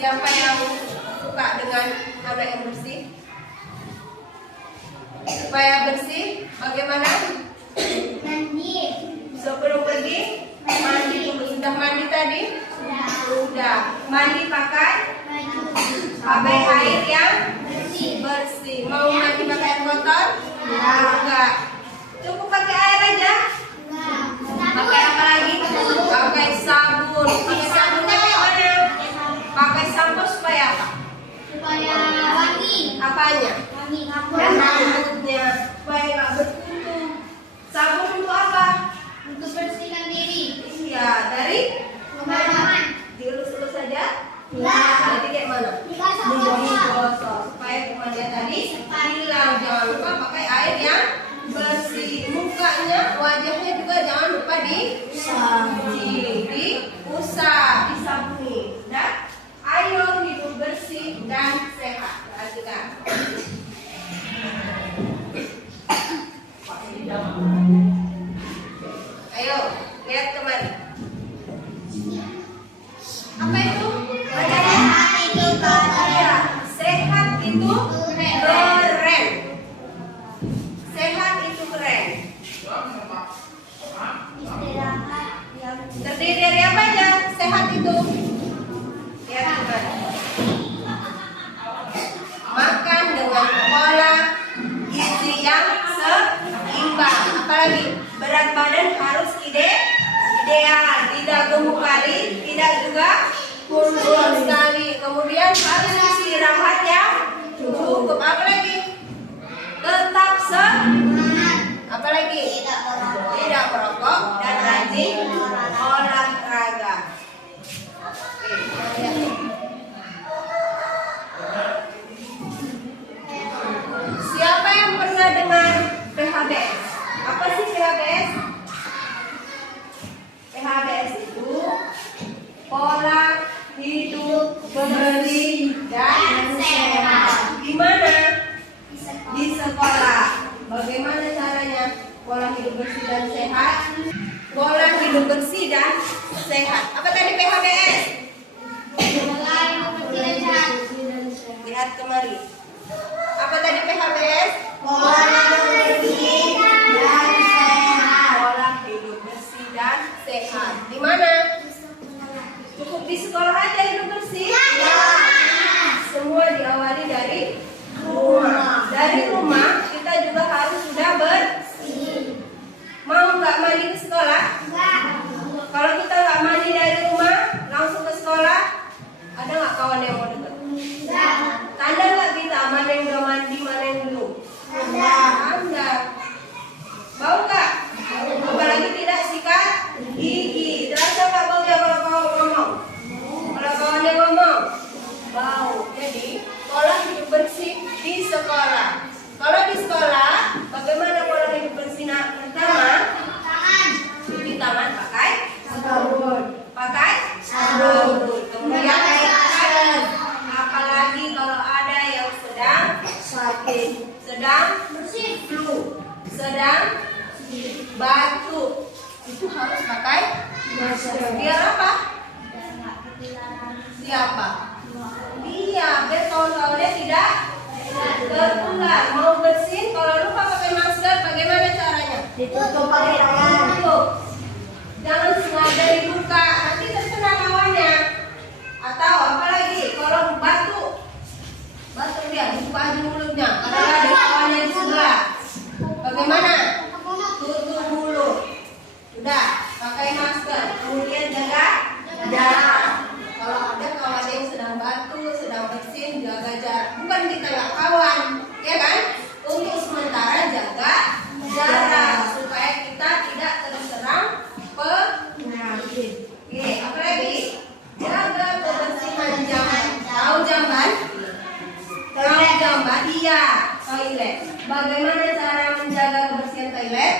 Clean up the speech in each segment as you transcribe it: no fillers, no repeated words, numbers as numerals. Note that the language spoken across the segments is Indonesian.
Siapa yang suka dengan anak yang bersih? Supaya bersih, bagaimana? Mandi. Sebelum pergi, mandi dulu. Sudah mandi tadi? Sudah. Mandi pakai air yang bersih. Mau mandi pakai air kotor? Enggak. Cukup pakai air aja? Pakai apa lagi? Pakai sabun. Pakai sabunnya kayak mana? Pakai sampo supaya apa? Supaya wangi. Apanya? Wangi Dan rambutnya supaya nggak berkutu. Sabun untuk apa? untuk bersihkan diri. Iya, dari Kemana? dielus-elus saja. Enggak. Jadi kayak mana? Digosok supaya kumannya tadi hilang. Jangan lupa pakai air yang bersih. Mukanya, wajahnya juga jangan lupa diusap, disabuni. Dan ayo hidup bersih dan sehat. Perhatikan. Ayo, lihat kemari. Apa itu? Sehat itu Ya, sehat itu keren. Sehat itu keren. istirahat yang Terdiri dari apa aja? Sehat itu. Lihat kemari. Makan dengan pola gizi yang seimbang. Apalagi berat badan harus ideal, tidak gemuk kali, tidak juga kurus sekali. Kemudian harus istirahat yang cukup. Apalagi tetap sehat. Apalagi tidak merokok dan rajin olahraga. Siapa yang pernah dengar PHBS? Apa sih PHBS? PHBS itu pola hidup bersih dan sehat. Di mana? Di sekolah. Bagaimana caranya pola hidup bersih dan sehat? Pola hidup bersih dan sehat. Apa tadi PHBS? Lihat kemari. Apa tadi PHBS? pola bersih dan sehat. Pola hidup bersih dan sehat. Di mana? Cukup di sekolah aja hidup bersih? Semua diawali dari rumah. Dari rumah kita juga harus sudah bersih. Mau nggak mandi ke sekolah? Kalau kita nggak mandi dari rumah langsung ke sekolah, ada nggak kawan yang mau dekat? Tanda nggak kita mana yang udah mandi, mana yang belum? Ada. Bau nggak? Apalagi tidak sikat gigi. Terasa nggak baunya kalau kawan ngomong? Kalau kawannya ngomong, bau. Jadi pola hidup bersih di sekolah. Kalau di sekolah, bagaimana pola hidup bersih? Pertama, cuci tangan pakai sabun. Pakai sabun. Kemudian apalagi kalau ada yang sedang sakit, sedang flu, sedang batuk, itu harus pakai masker. Biar apa? Siapa? Iya, betul. Kalau dia tidak tertular. Mau bersin, kalau lupa pakai masker, bagaimana caranya? Ditutup pakai tangan. Tutup. Jangan sengaja dibuka, nanti terkena kawannya. Atau apalagi kalau batuk dia dibuka aja mulutnya. Karena ada kawannya di sebelah. Bagaimana? Tutup mulut. Sudah, pakai masker. Kemudian jaga jarak. Kalau ada kawan yang sedang batuk, sedang bersin, jaga jarak. Bukan kita nggak kawan, ya kan? Untuk sementara jaga jarak supaya kita tidak terserang penyakit. Oke, apa lagi? Jaga kebersihan jamban. Tahu jamban? Tahu jamban? Iya, toilet. Bagaimana cara menjaga kebersihan toilet?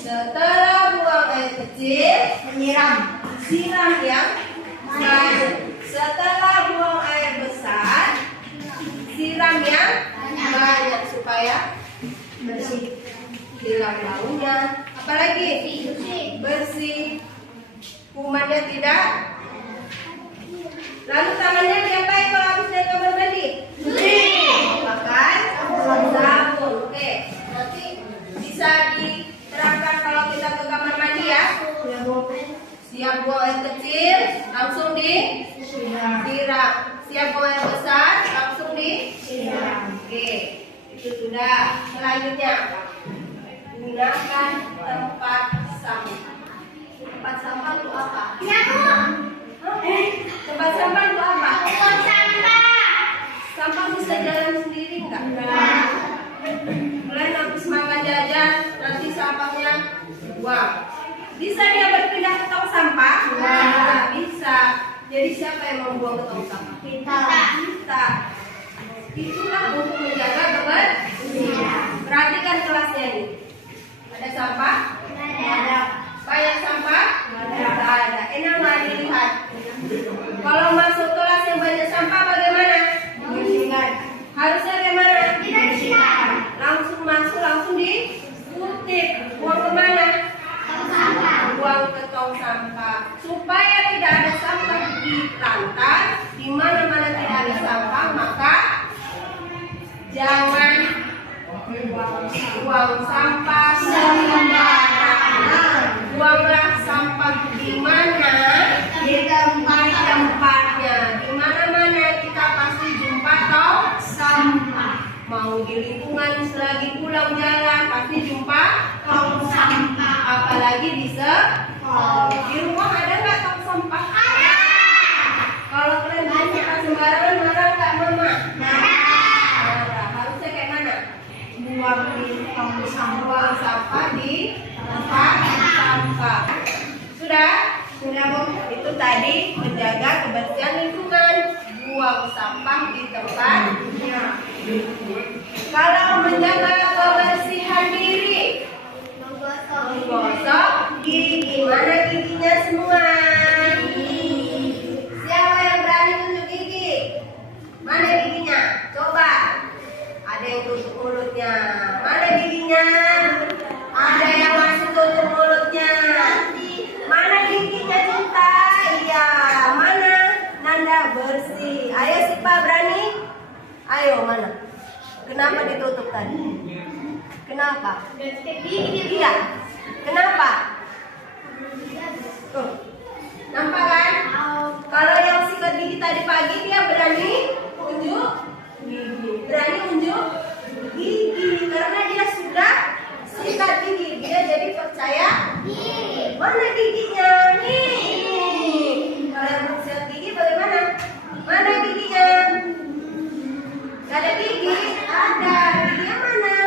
Setelah buang air kecil, siram yang banyak. Setelah buang air besar, siram yang banyak supaya bersih. Siram baunya. Apalagi? Bersih. Kumannya tidak. Lalu tangannya diapain kalau habis dari kamar mandi? Pakai sabun. Oke. Nanti bisa diterapkan kalau kita ke kamar mandi ya. Siap buang air kecil, langsung disiram. Siap buang air besar, langsung disiram. Oke, itu sudah. Selanjutnya, gunakan tempat sampah. Tempat sampah itu apa? Tempat sampah itu apa? Sampah bisa jalan sendiri enggak? Kalian habis makan jajan, nanti sampahnya buang. Bisa dia berpindah ke tong sampah? Nah, bisa. Jadi siapa yang membuang ke tong sampah? Kita. Itulah untuk menjaga kebersihan. Perhatikan kelasnya ini. Ada sampah? Ada. Banyak sampah? Ada. Enak nggak dilihat? Kalau masuk kelas yang banyak sampah bagaimana? Harusnya bagaimana? Langsung masuk, langsung dikutip. Buang kemana? Buang ke tong sampah. Supaya tidak ada sampah di lantai, di mana-mana tidak ada sampah, maka jangan buang sampah sembarangan. Buanglah sampah di mana? Di tempat-tempatnya. Di mana-mana kita pasti jumpa tong sampah. Mau di lingkungan selagi pulang jalan pasti jumpa tong sampah. Apalagi di sekolah. Di rumah ada nggak tong sampah? Ada. Kalau kalian buang sampah sembarangan marah nggak mama? Marah. Harusnya kayak mana? Buang di tong sampah. Buang sampah di tempat sampah. Sudah? Sudah Bu. Itu tadi menjaga kebersihan lingkungan. Buang sampah di tempatnya. Kalau menjaga kebersihan diri, menggosok gigi. Mana giginya semua? Siapa yang berani tunjuk gigi? Mana giginya? Coba. Ada yang tutup mulutnya. Mana giginya? Ada yang masih tutup mulutnya. Mana giginya Cinta? Iya. Mana? Nanda bersih. Ayo Sipa berani? Ayo mana? Kenapa ditutup tadi? Kenapa? Iya. Kenapa? Tuh. Nampak kan? Kalau yang sikat gigi tadi pagi dia berani unjuk gigi. Berani unjuk gigi karena dia sudah sikat gigi. Dia jadi percaya gigi. Mana giginya? Nih. Kalau yang sikat gigi bagaimana? Mana giginya? Gak ada gigi? Ada. Giginya mana?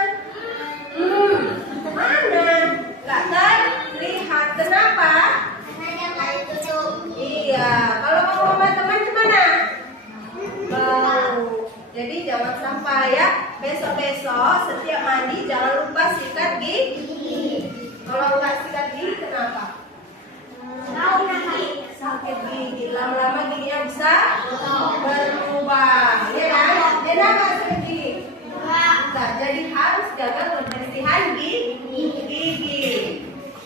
Mana? Gak terlihat. Kenapa? Iya. Kalau kamu sama teman gimana? Bau. Jadi jangan sampai ya. Besok-besok setiap mandi jangan lupa sikat gigi. Kalau nggak sikat gigi kenapa? Sakit gigi. Lama-lama giginya bisa berubah. Ya kan? Enak nggak sakit gigi? Nah, jadi harus jaga kebersihan gigi.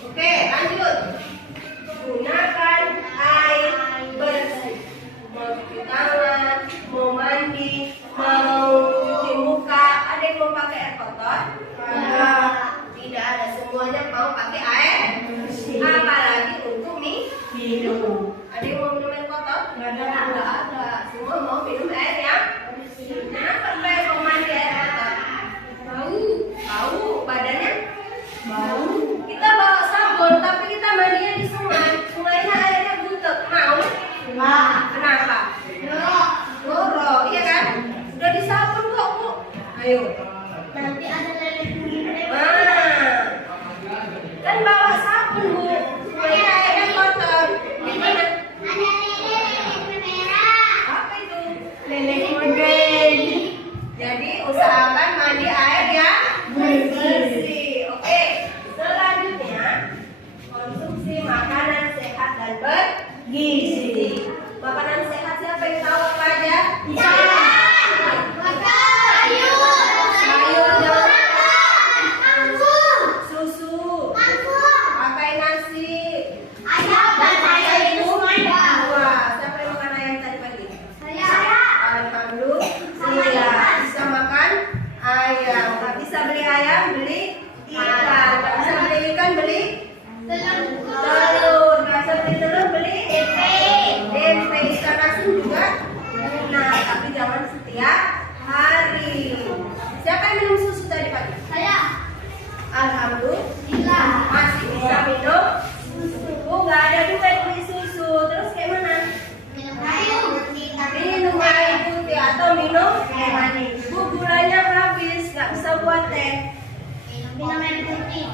Oke, lanjut. Gunakan air bersih. Mau cuci tangan, mau mandi, mau cuci muka. Ada yang mau pakai air kotor? Tidak ada. Semuanya mau pakai air bersih. Apalagi untuk minum. Ada yang mau minum air kotor? Tidak ada. Semua mau minum air yang bersih. Kenapa mau mandi air kotor? Mau. sayur. Nanti ada lele. Kan bawa sabun Bu, supaya airnya kotor. Gimana? Ada lele merah. Apa itu? Lele kuning. Jadi usahakan mandi air yang bersih. Oke, selanjutnya konsumsi makanan sehat dan bergizi. Makanan sehat siapa yang tahu apa aja? Sayur dong. Susu. Pakai nasi. Wah, siapa yang makan ayam tadi pagi? Alhamdulillah. Bisa makan ayam. Nggak bisa beli ayam, beli ikan. Nggak bisa beli ikan, beli telur. Nggak bisa beli telur, beli tempe. Ikan asin juga. Nah, tapi jangan setiap hari. Siapa yang minum susu tadi pagi? Alhamdulillah. Masih bisa minum susu. Nggak ada duit beli susu. Terus kayak mana? Minum air putih atau minum teh manis. Bu, gulanya habis, nggak bisa buat teh. Minum air putih.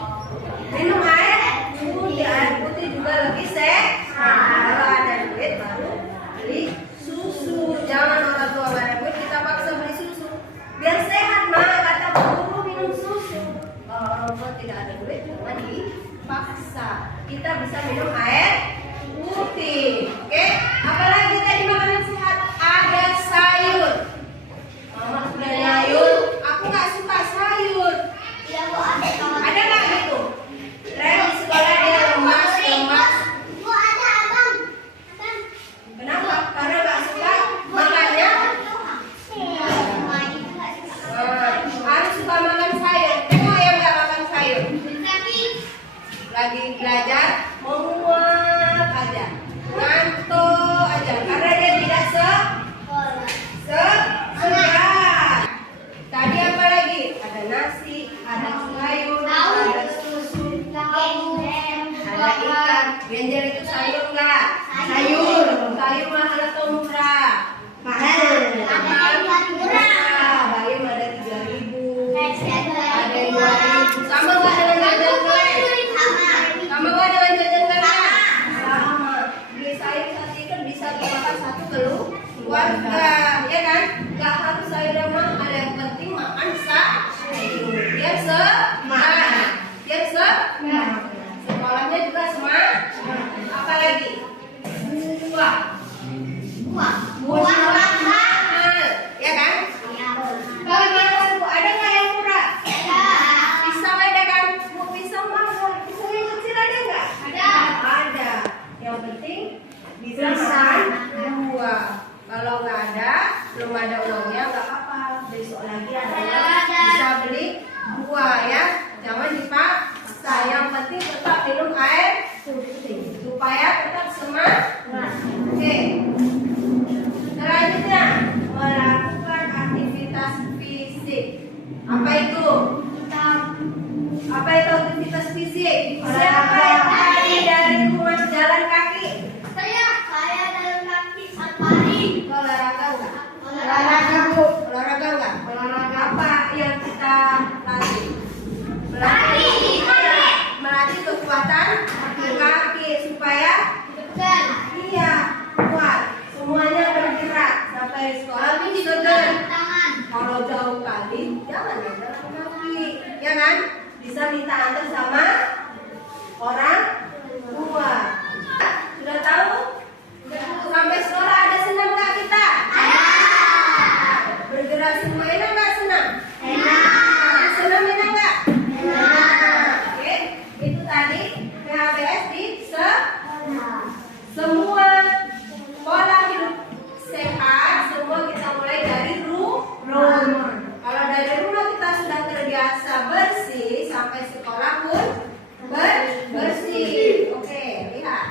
Air putih juga lebih sehat. Kalau ada duit baru beli susu. Jangan orang tua nggak ada duit kita paksa beli susu. Biar sehat mah, kata guru minum susu. Kalau orang tua tidak ada duit jangan dipaksa. Kita bisa minum air putih. Oke? Apalagi tadi makanan sehat ada sayur. Mama sudah nyayur. Aku nggak suka sayur. Ada nggak gitu? Tren di sekolah dia lemas. Kenapa? Karena nggak suka makannya. Harus suka makan sayur. Semua yang nggak makan sayur lagi belajar menguap aja, ngantuk aja, karena dia tidak sehat. Tadi apa lagi? Ada nasi, ada sayur, ada susu, ada ikan. Genjer itu sayur nggak? Sayur. Sayur mahal atau murah? Mahal. Bayam ada 3.000, ada 2.000. Sama nggak dengan jajan kalian? Sama nggak dengan jajan kalian? Sama. Beli sayur satu ikan bisa makan satu keluarga, ya kan? Nggak harus sayur yang mahal, yang penting makan sayur. Biar semangat. Sekolahnya juga semangat. Apalagi? Buah mahal, ya kan? Kalau mahal Bu, ada nggak yang murah? Pisang ada kan? Mau pisang mahal. Pisang yang kecil ada nggak? Ada. Yang penting bisa makan buah. Kalau nggak ada, belum ada uangnya nggak apa-apa. Besok lagi ada uang, bisa beli buah ya. Jangan dipaksa. Yang penting tetap minum air putih supaya tetap semangat. Oke. Selanjutnya melakukan aktivitas fisik. Apa itu? Apa itu aktivitas fisik? Siapa yang tadi dari rumah jalan kaki? Saya jalan kaki satu hari. Olahraga enggak? Olahraga, Bu. Olahraga enggak? Apa yang kita latih? Melatih kekuatan kaki supaya iya kuat. Semuanya bergerak sampai sekolah seger. Kalau jauh kali jangan jalan kaki, ya kan? Bisa minta antar sama orang tua. Sudah tahu? Sampai sekolah ada senang nggak kita? Bergerak semua enak nggak senang? Senang enak nggak? Oke, itu tadi PHBS di semua pola hidup sehat. Semua kita mulai dari rumah. Kalau dari rumah kita sudah terbiasa bersih, sampai sekolah pun bersih. Oke, lihat.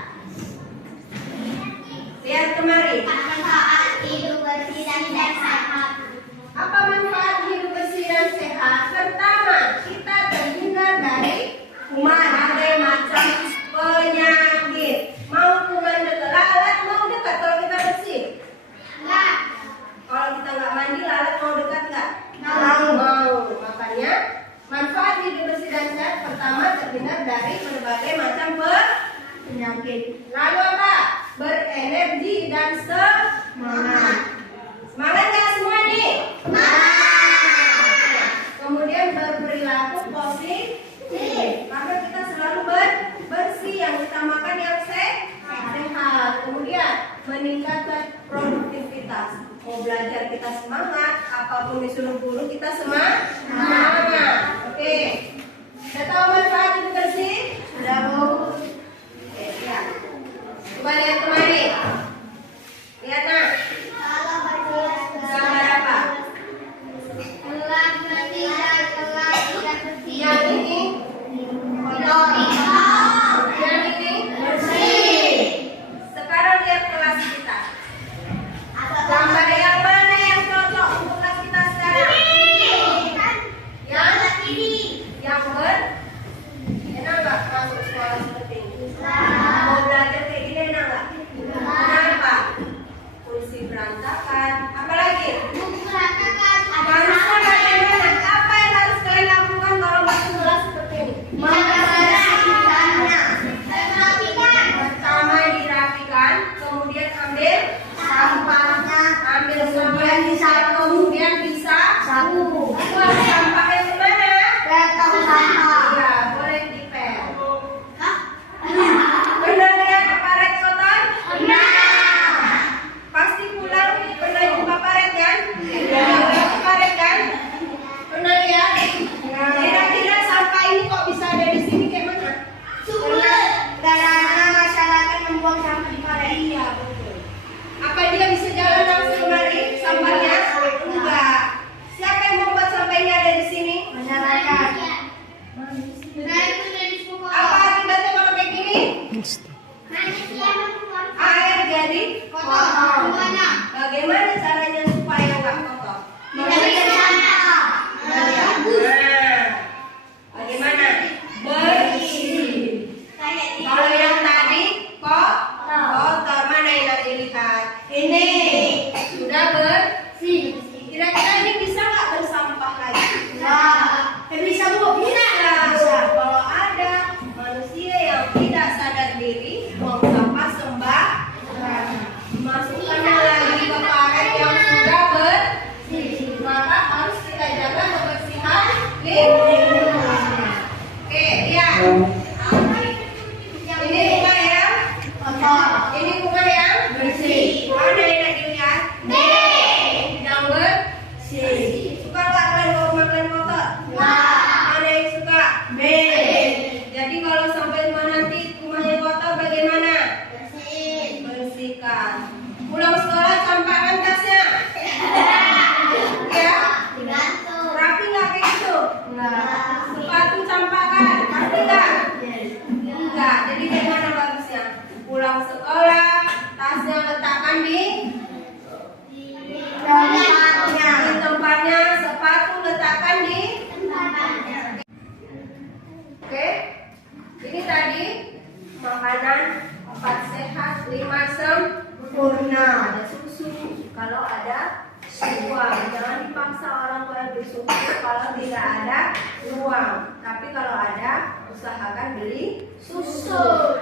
dan sehat pertama terhindar dari berbagai macam penyakit. Lalu apa? Berenergi dan semangat. Semangat nggak semua nih? Semangat. Kemudian berperilaku positif. Karena kita selalu bersih, yang utamakan yang sehat. Kemudian meningkatkan produktivitas. Mau belajar kita semangat, apapun disuruh guru kita semangat. Oke. Sudah tahu manfaat hidup bersih? Sudah Bu? Oke, ya. Coba lihat kemari. Lihat nak. Gambar apa? Yang ini kotor. Yang ini bersih. Sekarang lihat kelas kita. Gambar yang mana yang cocok untuk kelas kita sekarang? Yang enak nggak masuk sekolah seperti ini? Mau belajar kayak gini enak nggak? Kenapa? Kursi berantakan. Apalagi? Harusnya bagaimana? Apa yang harus kalian lakukan kalau masuk kelas seperti ini? Pertama dirapikan, kemudian ambil sampahnya, kemudian bisa buang sampahnya ke mana? Iya, boleh dipel. Pernah lihat paret kotor? Pasti pulang pernah jumpa paret kan? Paret kan? Pernah lihat? Kira-kira sampah ini kok bisa ada di sini kayak mana? Karena masyarakat membuang sampah di paret. Iya, betul. Apa dia bisa jalan langsung kemari sampahnya? Enggak. Siapa yang membuat sampah ini ada di sini? Masyarakat. Apa akibatnya kalau kayak gini? Air jadi kotor. Bagaimana caranya supaya nggak kotor? Bagaimana? Bersih. Kalau yang tadi kotor, mana yang lagi lihat? Ini sudah bersih. Kira-kira ini bisa nggak bersampah lagi? Bisa Bu. Bisa. Kalau ada manusia yang tidak sadar diri buang sampah sembarangan, masukkannya lagi ke paret yang sudah bersih. Maka harus kita jaga kebersihan lingkungan. Oke, lihat. Ini rumah yang kotor. Ini rumah yang bersih. Mana yang lagi lihat? Yang bersih. Suka nggak kalian kalau rumah kalian kotor? Ada yang suka? Jadi kalau sampai rumah nanti rumahnya kotor bagaimana? Bersihkan. Pulang sekolah campakkan tasnya. Ya? Rapi nggak kayak gitu? Sepatu campakkan. Pasti nggak? Enggak. Jadi bagaimana bagusnya? Pulang sekolah tasnya letakkan di tempatnya, sepatu letakkan di tempatnya. Oke, ini tadi makanan 4 sehat, 5 sempurna. Ada susu, kalau ada uang. Jangan dipaksa orang tua beli susu kalau tidak ada uang. Tapi kalau ada, usahakan beli susu.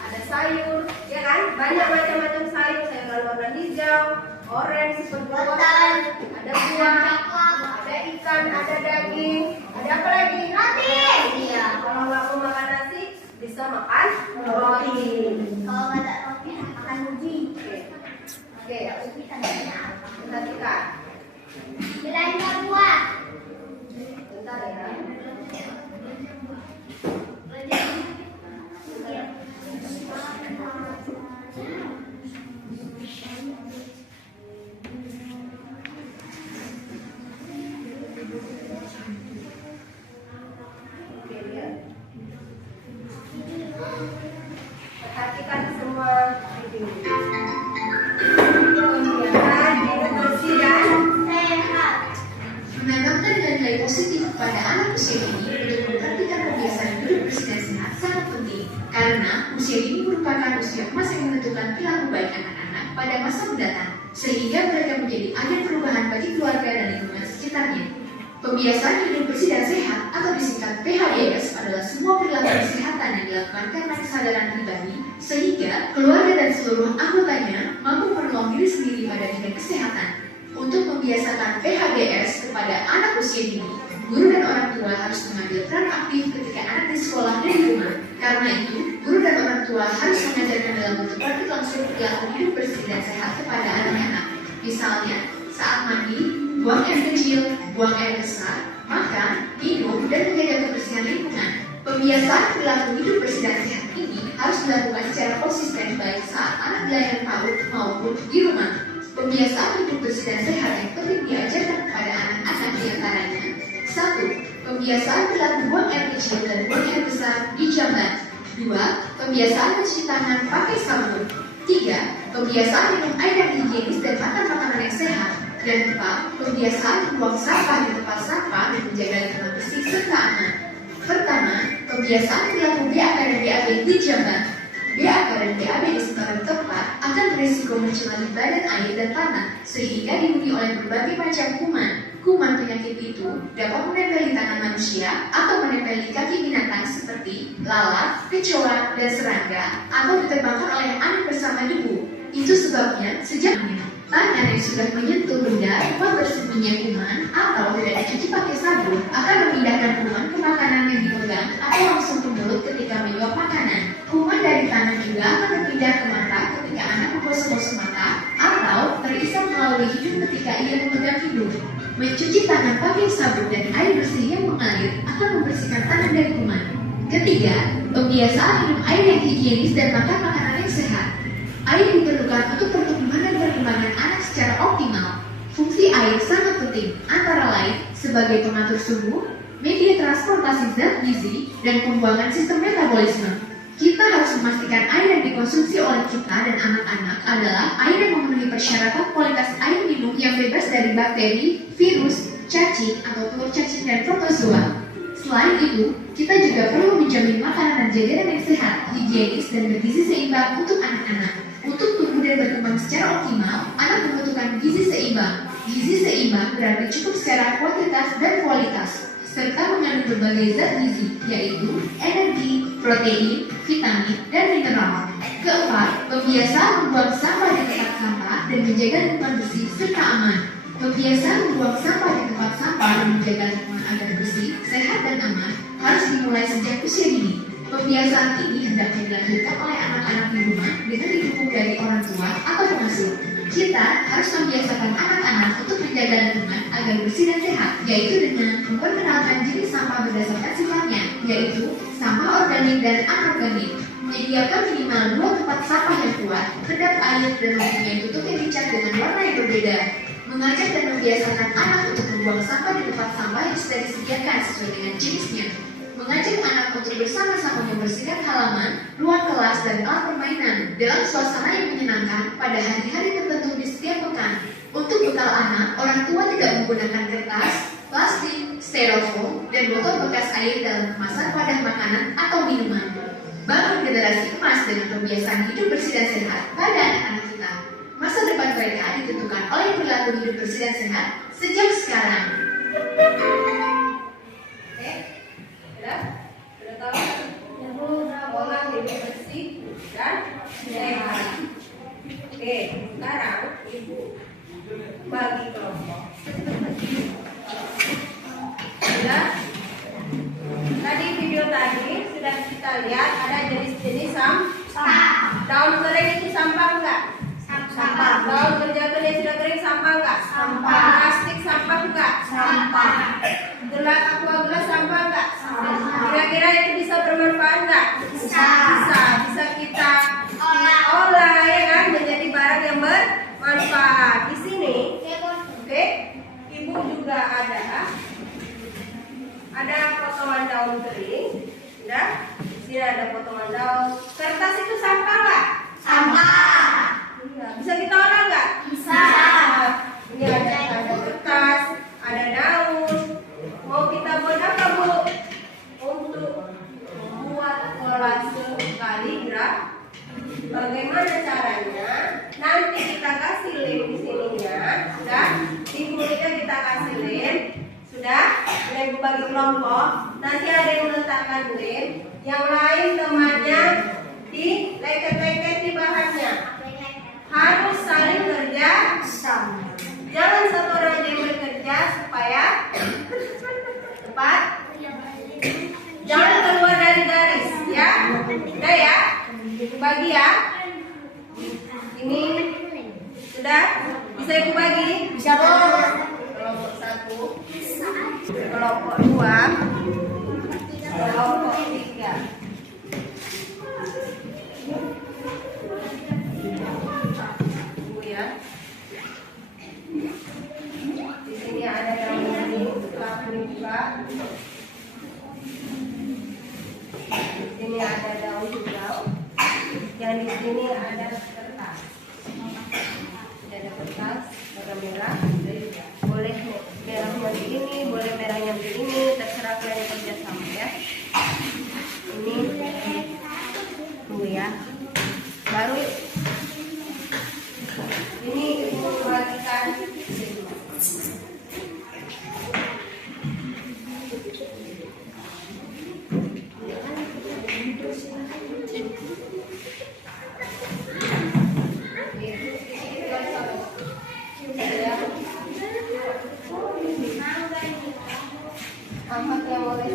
Ada sayur, ya kan? Banyak macam-macam sayur. Sayuran warna hijau, orange, seperti wortel, ada buah, ada ikan, ada daging, ada apa lagi? Roti. Iya, kalau nggak mau makan nasi, bisa makan roti. Kalau nggak ada roti, makan uji. Oke, perhatikan. Belanja buah. Bentar ya. Perhatikan semua video. Kemudian hidup bersih dan Sehat. Menanamkan nilai positif pada anak usia ini untuk memperhatikan kebiasaan hidup bersih dan sehat sangat penting karena usia ini merupakan usia emas yang menentukan perilaku baik anak-anak pada masa mendatang sehingga mereka menjadi agen perubahan bagi keluarga dan lingkungan sekitarnya. Pembiasaan hidup bersih dan sehat atau disingkat PHBS adalah semua perilaku kesehatan yang dilakukan karena kesadaran pribadi sehingga keluarga dan seluruh anggotanya mampu menolong diri sendiri pada bidang kesehatan. Untuk membiasakan PHBS kepada anak usia dini, guru dan orang tua harus mengambil peran aktif ketika anak di sekolah dan di rumah. Karena itu, guru dan orang tua harus mengajarkan dalam bentuk praktik langsung perilaku hidup bersih dan sehat kepada anak-anak. Misalnya, saat mandi, buang air kecil, buang air besar, makan, minum, dan menjaga kebersihan lingkungan. Pembiasaan perilaku hidup bersih dan sehat ini harus dilakukan secara konsisten baik saat anak belajar PAUD maupun di rumah. Pembiasaan hidup bersih dan sehat yang penting diajarkan kepada anak-anak diantaranya: 1. Pembiasaan perilaku buang air kecil dan buang air besar di jamban. 2. Pembiasaan mencuci tangan pakai sabun. 3. Pembiasaan minum air yang higienis dan makan makanan yang sehat. Dan 4. Pembiasaan membuang sampah di tempat sampah dan menjaga lingkungan bersih serta aman. Pertama, pembiasaan perilaku BAK dan BAB di jamban. BAK dan BAB di sekitar tempat akan berisiko mencemari badan air dan tanah sehingga dihuni oleh berbagai macam kuman. Kuman penyakit itu dapat menempel di tangan manusia atau menempel di kaki binatang seperti lalat, kecoa, dan serangga atau diterbangkan oleh angin bersama debu. Itu sebabnya sejak tangan yang sudah menyentuh benda tempat bersembunyi kuman atau tidak dicuci pakai sabun akan memindahkan kuman ke makanan yang dipegang atau langsung ke mulut ketika menyuap makanan. Kuman dari tangan juga akan berpindah ke mata ketika anak menggosok-gosok mata atau terisap melalui hidung ketika ia memegang hidung. Mencuci tangan pakai sabun dan air bersih yang mengalir akan membersihkan tangan dari kuman. Ketiga, pembiasaan minum air yang higienis dan makan makanan yang sehat. Air diperlukan untuk pertumbuhan dan perkembangan anak secara optimal. Fungsi air sangat penting, antara lain sebagai pengatur suhu, media transportasi zat gizi, dan pembuangan sistem metabolisme. Kita harus memastikan air yang dikonsumsi oleh kita dan anak-anak adalah air yang memenuhi persyaratan kualitas air minum yang bebas dari bakteri, virus, cacing, atau telur cacing dan protozoa. Selain itu, kita juga perlu menjamin makanan dan jajanan yang sehat, higienis, dan bergizi seimbang untuk anak-anak. Untuk tumbuh dan berkembang secara optimal, anak membutuhkan gizi seimbang. Gizi seimbang berarti cukup secara kuantitas dan kualitas, serta mengandung berbagai zat gizi, yaitu energi, protein, vitamin, dan mineral. Keempat, pembiasaan membuang sampah di tempat sampah dan menjaga lingkungan bersih serta aman. Pembiasaan membuang sampah di tempat sampah dan menjaga lingkungan agar bersih, sehat, dan aman harus dimulai sejak usia dini. Pembiasaan ini hendaknya dilanjutkan oleh anak-anak di rumah dengan didukung dari orang tua atau pengasuh. Kita harus membiasakan anak-anak untuk menjaga lingkungan agar bersih dan sehat, yaitu dengan memperkenalkan jenis sampah berdasarkan sifatnya, yaitu sampah organik dan anorganik. Menyediakan minimal 2 tempat sampah yang kuat, kedap air, dan mempunyai tutup yang dicat dengan warna yang berbeda. Mengajak dan membiasakan anak untuk membuang sampah di tempat sampah yang sudah disediakan sesuai dengan jenisnya. Mengajak anak untuk bersama-sama membersihkan halaman, ruang kelas, dan alat permainan dalam suasana yang menyenangkan pada hari-hari tertentu di setiap pekan. Untuk bekal anak, orang tua tidak menggunakan kertas, plastik, styrofoam, dan botol bekas air dalam kemasan wadah makanan atau minuman. Bangun generasi emas dengan pembiasaan hidup bersih dan sehat pada anak-anak kita. Masa depan mereka ditentukan oleh perilaku hidup bersih dan sehat sejak sekarang. Udah tahu pola hidup bersih dan sehat. Oke, sekarang ibu bagi kelompok. Sudah? Tadi video tadi sudah kita lihat ada jenis-jenis sampah. Daun kering itu sampah enggak? Sampah. Daun kerja kerja sudah kering sampah enggak? Sampah. Plastik sampah enggak? Sampah. Gelas aqua gelas sampah enggak? Kira-kira itu bisa bermanfaat enggak? Bisa. Bisa kita olah ya kan menjadi barang yang bermanfaat. Di sini, oke, ibu juga ada potongan daun kering, ya. Di sini ada potongan daun. Kertas itu sampah enggak? Sampah. Iya. Bisa kita olah enggak? Bisa. Ini ada kertas, ada daun. Mau kita buat apa, Bu? Untuk membuat kolase kaligrafi. Bagaimana caranya? Nanti kita kasih lem di sininya, sudah. Di kulitnya kita kasih lem, sudah. bagi kelompok, nanti ada yang meletakkan lem, yang lain temannya di leket-leket di bahannya. Harus saling kerja sama. Jangan satu orang aja yang bekerja supaya cepat. Jangan keluar dari garis, ya. Udah ya, bagi ya. Ini sudah bisa ibu bagi? Bisa dong. Kelompok 1, kelompok 2, kelompok 3. Ibu ya. Di sini ada daun ini, setelah dibuka. Di sini ada daun hijau. Yang di sini ada kertas. Ini ada kertas warna merah. Boleh merahnya begini, boleh merahnya begini, terserah kalian kerja sama ya. Ini tunggu ya. Baru ini ibu bagikan. Ahmad yang boleh.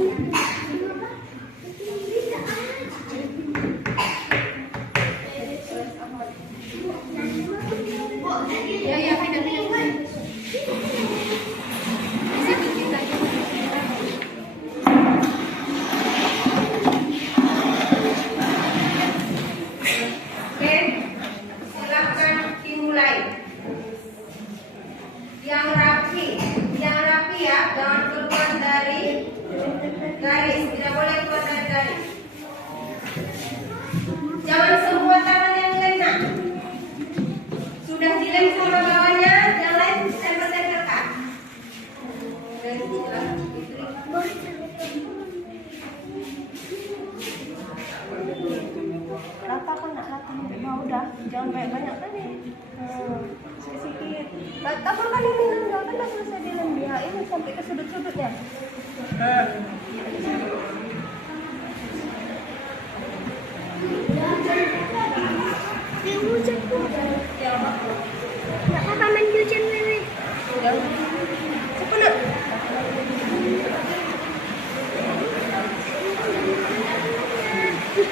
Ya, pindah. Oke, silakan dimulai. Yang rapi ya, jangan keluar dari garis, tidak boleh keluar dari garis. Jangan semua tangan yang lena. Sudah dilem sama bawahnya, yang lain tempel-tempelkan. Rata kan nak rata mau udah, jangan banyak-banyak tadi. Sedikit. Kapan kali minum enggak kan dah selesai dilem dia. Ini sampai ke sudut-sudutnya. Hujan tuh. Nggak apa main hujan Wewe. Cepat nak. Terus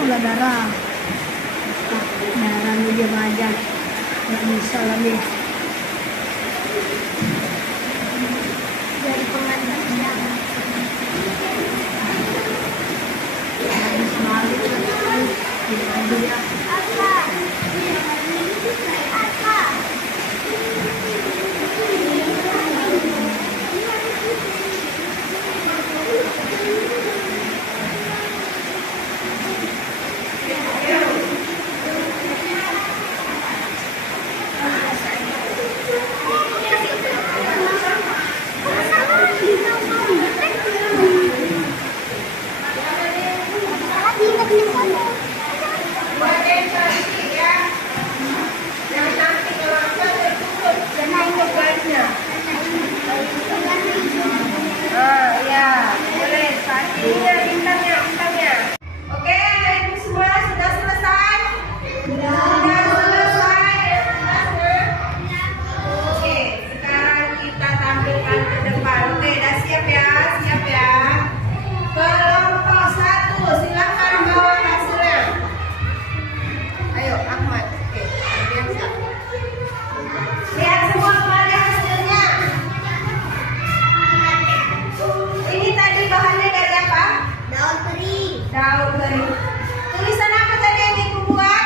udah darah dia aja nggak bisa lagi Dari pengantarnya. habis balik dia Apa? Apa? Ya, boleh. Pastinya bintangnya. Oke, ibu semua sudah selesai? Sudah selesai tugasnya? Oke, sekarang kita tampilkan ke depan. Oke, udah siap ya? Siap ya? Kelompok 1, silakan bawa hasilnya. Ayo, Ahmad. Oke, biasa. Lihat semua kembali hasilnya. Ini tadi bahannya dari apa? Daun teri. Daun teri. Tulisan apa tadi yang ibu buat?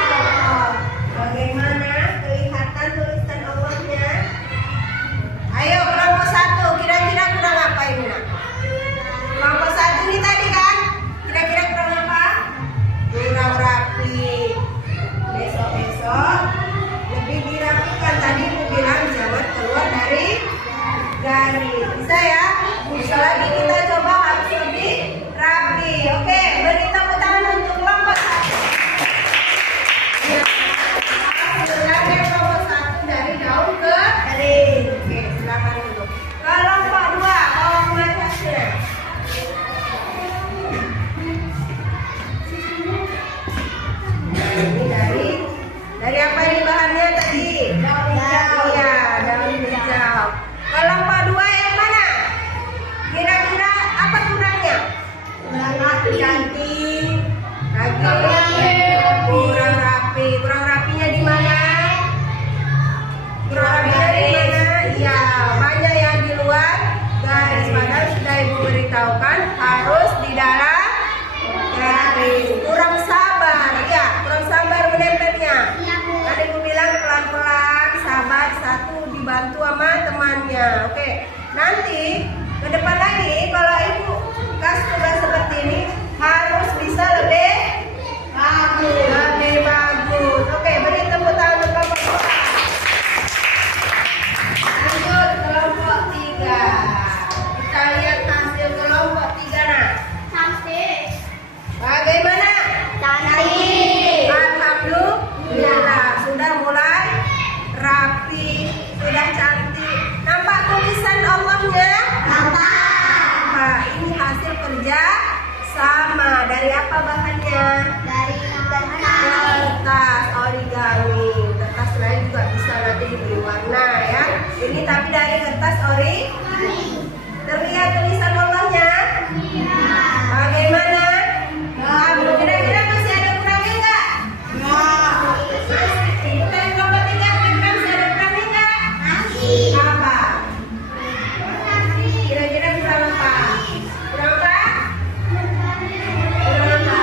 Allah. Bagaimana kelihatan tulisan Allahnya? Ayo kelompok 1, kira-kira kurang apa ini nak? Kelompok 1 ini tadi kan? Kira-kira kurang apa? Kurang rapi. Besok lebih dirapikan. Tadi ibu bilang jangan keluar dari garis. Bisa ya? Bisa lagi kita coba harus lebih rapi. Oke, beri tepuk tangan untuk kelompok 1. Ya. Hasilnya kelompok 1 dari daun ke kering. Oke, silakan dulu. Kelompok 2, bawa kembali hasilnya. Ini dari apa ini bahannya tadi? Daun hijau. Iya, daun hijau. Kelompok 2 yang mana? Kira-kira apa kurangnya? Kurang rapi. Cantik. Kurang rapi. Kurang rapinya di mana? Kurang rapinya di mana? Iya, banyak yang di luar garis. Padahal sudah ibu beritahukan harus di dalam garis. Kurang sabar, ya. Kurang sabar menempelnya. Tadi ibu bilang pelan-pelan, sabar, satu dibantu sama temannya. Oke, nanti ke depan lagi kalau ibu kasih tugas seperti ini harus bisa lebih bagus. Oke, beri tepuk tangan untuk kelompok 2. Lanjut kelompok 3. Kita lihat hasil kelompok 3 nah. Cantik. Bagaimana? Cantik. Alhamdulillah, sudah mulai rapi, sudah cantik. Nampak tulisan Allahnya? Nampak. Nah, ini hasil kerja sama. Dari apa bahannya? Dari Kertas origami. Kertas lain juga bisa nanti diberi warna ya. Ini tapi dari kertas origami. Terlihat tulisan Allahnya? Bagaimana? Kira-kira masih ada kurangnya nggak? Kita yang kelompok 3 kira-kira masih ada kurangnya nggak? Apa? Kira-kira kurang apa? Kurang apa? Kurang apa?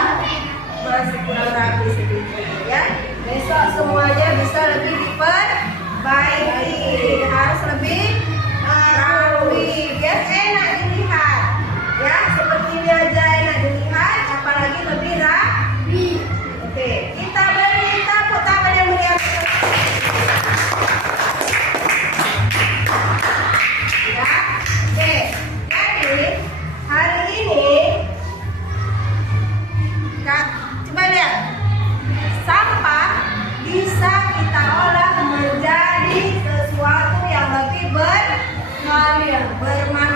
Masih kurang rapi sedikit ya. Besok semuanya bisa lebih diperbaiki. Harus lebih rapi. Biar enak dilihat. Ya, seperti ini aja enak dilihat, apalagi lebih rapi. Oke, kita beri tepuk tangan yang meriah. Ya, oke. Jadi hari ini coba lihat, sampah bisa kita olah menjadi sesuatu yang lebih bermanfaat.